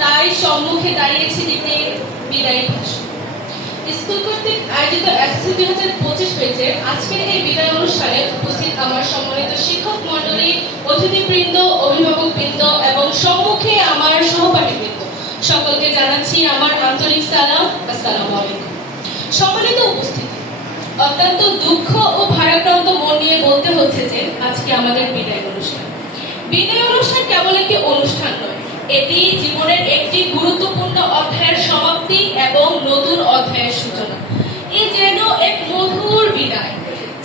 তাই সম্মুখে দাঁড়িয়েছি দিতে বিদায়ী ভাষণ। স্কুল কর্তৃক আয়োজিত এসএসসি দুই হাজার পঁচিশ পেজের আজকের এই বিদায় অনুষ্ঠানে উপস্থিত আমার সম্মানিত শিক্ষক মন্ডলী অতিথিবৃন্দ, অভিভাবকবৃন্দ এবং সম্মুখে আমার সহপাঠীবৃন্দ, সকলকে জানাচ্ছি আমার আন্তরিক সালাম, আসসালামু আলাইকুম। সম্মানিত উপস্থিতি, অত্যন্ত দুঃখ ও ভারাক্রান্ত মন নিয়ে বলতে হচ্ছে যে আজকে আমাদের বিদায় অনুষ্ঠান। বিদায় অনুষ্ঠান কেবল একটি অনুষ্ঠান নয় এটি জীবনের একটি গুরুত্বপূর্ণ অধ্যায়ের সমাপ্তি এবং নতুন অধ্যায়ের সূচনা। এ যেন এক মধুর বিদায়,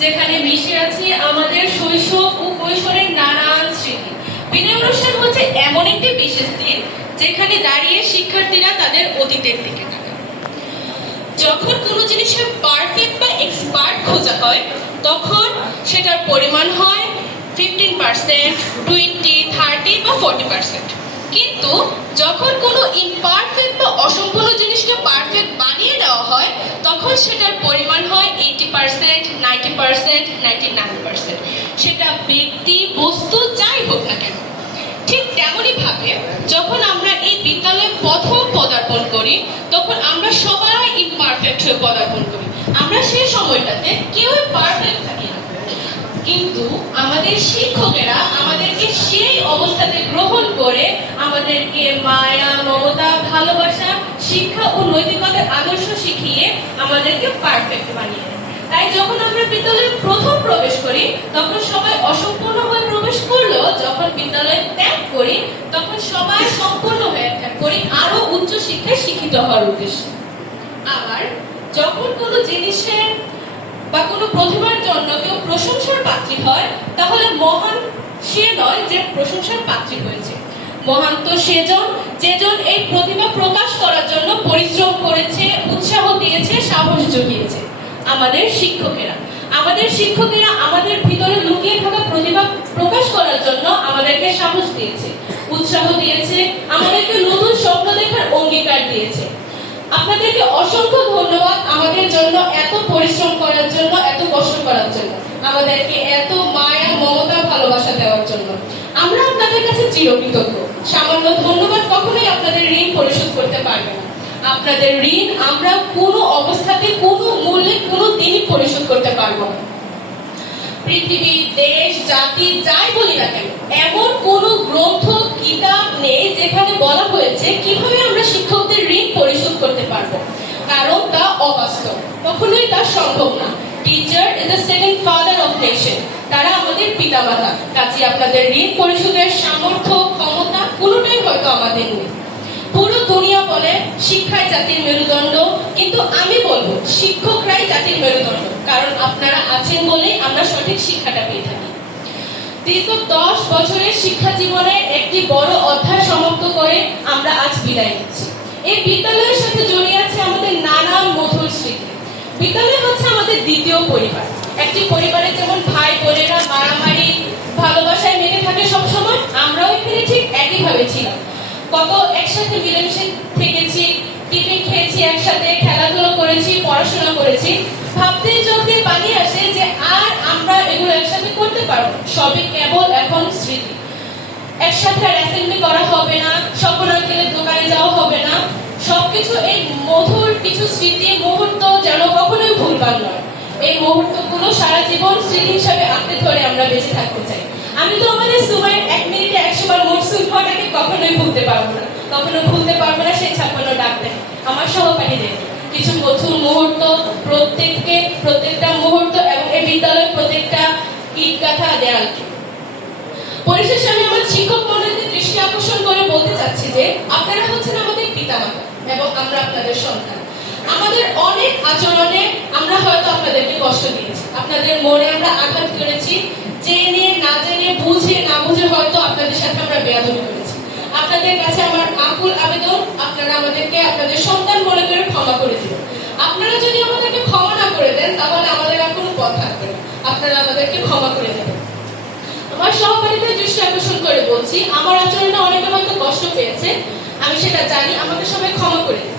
যেখানে মিশে আছে আমাদের শৈশব ও কৈশোরের নানান স্মৃতি। বিদায় অনুষ্ঠান হচ্ছে এমন একটি বিশেষ দিন, যেখানে দাঁড়িয়ে শিক্ষার্থীরা তাদের অতীতের দিকে যখন কোনো জিনিসের পারফেক্ট বা এক্সপার্ট খোঁজা হয়, তখন সেটার পরিমাণ হয় ফিফটিন পার্সেন্ট টোয়েন্টি থার্টি বা ফোরটি পার্সেন্ট কিন্তু যখন কোনো ইমপারফেক্ট বা অসম্পূর্ণ জিনিসকে পারফেক্ট বানিয়ে দেওয়া হয়, তখন সেটার পরিমাণ হয় eighty percent ninety percent ninety nine percent সেটা ব্যক্তি, বস্তু যাই হোক না কেন, ঠিক তেমনই ভাবে যখন আমরা এই বিদ্যালয়ে প্রথম পদার্পণ করি, তখন আমরা সবাই ইমপারফেক্ট হয়ে পদার্পণ করি। আমরা সেই সময়টাতে কেউ পারফেক্ট থাকি না। কিন্তু আমাদের শিক্ষকেরা আমাদেরকে সেই অবস্থাতে গ্রহণ করে আমাদেরকে মায়া, মমতা, ভালোবাসা, শিক্ষা ও নৈতিকতার আদর্শ শিখিয়ে আমাদেরকে পারফেক্ট বানিয়ে তাই যখন আমরা বিদ্যালয়ে প্রথম প্রবেশ করি, তখন সবাই অসম্পূর্ণ হয়ে প্রবেশ করল। যখন বিদ্যালয়ে ত্যাগ করি, তখন সবাই সম্পূর্ণ হয়ে ত্যাগ করি, আরও উচ্চ শিক্ষায় শিক্ষিত হওয়ার উদ্দেশ্যে। আবার যখন কোনো জিনিসের বা কোনো প্রতিভার জন্য কেউ প্রশংসার পাত্রী হয়, তাহলে মহান সে নয় যে প্রশংসার পাত্রী হয়েছে। মহান তো সেজন, যেজন এই প্রতিভা প্রকাশ করার জন্য পরিশ্রম করেছে, উৎসাহ দিয়েছে, সাহস জুগিয়েছে আমাদের শিক্ষকেরা। আমাদের শিক্ষকেরা আমাদের ভিতরে লুকিয়ে থাকা প্রতিভা প্রকাশ করার জন্য আমাদেরকে সাহস দিয়েছে, উৎসাহ দিয়েছে, আমাদেরকে নতুন স্বপ্ন দেখার অঙ্গীকার দিয়েছে। আপনাদেরকে অসংখ্য ধন্যবাদ আমাদের জন্য এত পরিশ্রম করার জন্য, এত কষ্ট করার জন্য, আমাদেরকে এত মায়া, মমতা, ভালোবাসা দেওয়ার জন্য। আমরা আপনাদের কাছে চিরকৃতজ্ঞ। সামান্য ধন্যবাদ কখনোই আপনাদের ঋণ পরিশোধ করতে পারবে না। আপনাদের ঋণ আমরা কোনো অবস্থাতে, কোনো মূল্যে, কোনো দিনই পরিশোধ করতে পারব না। পৃথিবী, দেশ, জাতি, যাই বলি না কেন, এমন কোন গ্রন্থ, কিতাব নেই যেখানে বলা হয়েছে কীভাবে আমরা শিক্ষকদের ঋণ পরিশোধ করতে পারব। কারণ তা অবাস্তব। কখনোই তা সম্ভব না। Teacher is the second father of nation তারা আমাদের পিতামাতা। কাজে আপনাদের ঋণ পরিশোধের সামর্থ্য ক্ষমতা কোনোটাই হয়তো আমাদের নেই পুরো দুনিয়া বলে শিক্ষাই জাতির মেরুদণ্ড। কিন্তু আমি বলব, শিক্ষকরাই জাতির মেরুদণ্ড। কারণ আপনারা আছেন বলেই আমরা সঠিক শিক্ষাটা পেয়ে থাকি। দীর্ঘ দশ বছরের শিক্ষা জীবনের একটি বড় অধ্যায় সমাপ্ত করে আমরা আজ বিদায় নিচ্ছি। এই বিদ্যালয়ের সাথে জড়িয়ে আছে আমাদের নানান মধুর স্মৃতি। বিদ্যালয় হচ্ছে আমাদের দ্বিতীয় পরিবার। একটি পরিবারে যেমন ভাই বোনেরা মারামারি ভালোবাসায় মেতে থাকে সবসময় আমরাও এখানে ঠিক একইভাবে ছিলাম কত একসাথে মিলেমিশে থেকেছি, টিফিন খেয়েছি, একসাথে খেলাধুলো করেছি, পড়াশোনা করেছি ভাবতে চোখে পানি আসে যে আর আমরা এগুলো একসাথে করতে পারব। সবই কেবল এখন স্মৃতি। একসাথে অ্যাসেম্বলি করা হবে না স্বপ্নাঙ্কেলের দোকানে যাওয়া হবে না। সবকিছু এই মধুর কিছু স্মৃতি, মুহূর্ত যেন কখনোই ভুলবার নয়। এই মুহূর্তগুলো সারা জীবন স্মৃতি হিসাবে আঁকড়ে ধরে আমরা বেঁচে থাকতে চাই। আমি তো আমাদের সুমাইয়ের এক মিনিটে বার মরসুম হওয়াটাকে কখনোই ভুলতে পারব না। কখনো ভুলতে পারব না সেই ছাপ্পান্ন ডাক দেয়। আমার সহপাঠীদের কিছু মধুর মুহূর্ত, প্রত্যেককে, প্রত্যেকটা মুহূর্ত এবং এই বিদ্যালয়ের প্রত্যেকটা ইট গাথা দেয়ালকে পরিশেষে আমি আমার শিক্ষক মন্ডলীর দৃষ্টি আকর্ষণ করে বলতে চাচ্ছি যে, আপনারা হচ্ছেন আমাদের পিতামাতা এবং আমরা আপনাদের সন্তান। আমাদের অনেক আচরণে আমরা হয়তো আপনাদেরকে কষ্ট দিয়েছি। আপনাদের মনে আমরা আঘাত করেছি। জেনে না জেনে বুঝে না বুঝে হয়তো আপনাদের সাথে আমরা বেয়াদবি করেছি আপনাদের কাছে আমার আকুল আবেদন, আপনারা আমাদেরকে আপনাদের সন্তান মনে করে ক্ষমা করে দিন। আপনারা যদি আমাদেরকে ক্ষমা না করে দেন, তাহলে আমাদের আর কোনো পথ থাকবে না। আপনারা আমাদেরকে ক্ষমা করে দেবেন। আমার সহপাঠীদের দৃষ্টি আকর্ষণ করে বলছি, আমার আচরণে অনেকে হয়তো কষ্ট পেয়েছে, আমি সেটা জানি, আমাকে সবাই ক্ষমা করে দিন।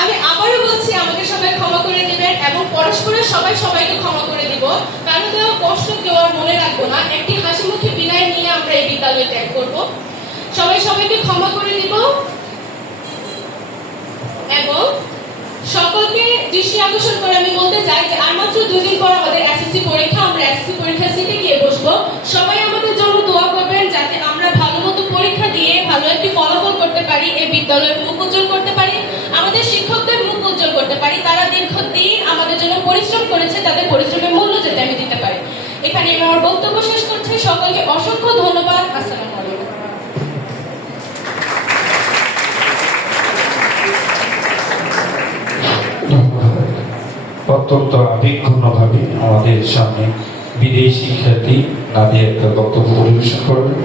আমি আবারও বলছি, আমাকে সবাই ক্ষমা করে দেবেন এবং পরস্পরের সবাই সবাইকে ক্ষমা করে দিব। কারও দেওয়া কষ্ট কেউ আর মনে রাখব না। একটি হাসি মুখে বিদায় নিয়ে আমরা এই বিদ্যালয়ে ত্যাগ করব। সবাই সবাইকে ক্ষমা করে দিব দৃষ্টি আকর্ষণ করে আমি বলতে চাই যে আর মাত্র দুই দিন পর আমাদের এসএসসি পরীক্ষা, আমরা এসএসসি পরীক্ষা সিটে গিয়ে বসবো। সবাই আমাদের জন্য দোয়া করবেন যাতে আমরা ভালো মতো পরীক্ষা দিয়ে ভালো একটি ফলাফল করতে পারি এই বিদ্যালয়ের মুখ উজ্জ্বল করতে পারি, আমাদের শিক্ষকদের মুখ উজ্জ্বল করতে পারি। তারা দীর্ঘদিন আমাদের জন্য পরিশ্রম করেছে, তাদের পরিশ্রমের মূল্য যাতে আমি দিতে পারি। এখানে আমি আমার বক্তব্য শেষ করছি। সকলকে অসংখ্য ধন্যবাদ। আসসালামু আলাইকুম। অত্যন্ত আবেগঘনভাবে আমাদের সামনে বিদেশি খ্যাতি নাদিয়া একটা বক্তব্য পরিবেশন করবেন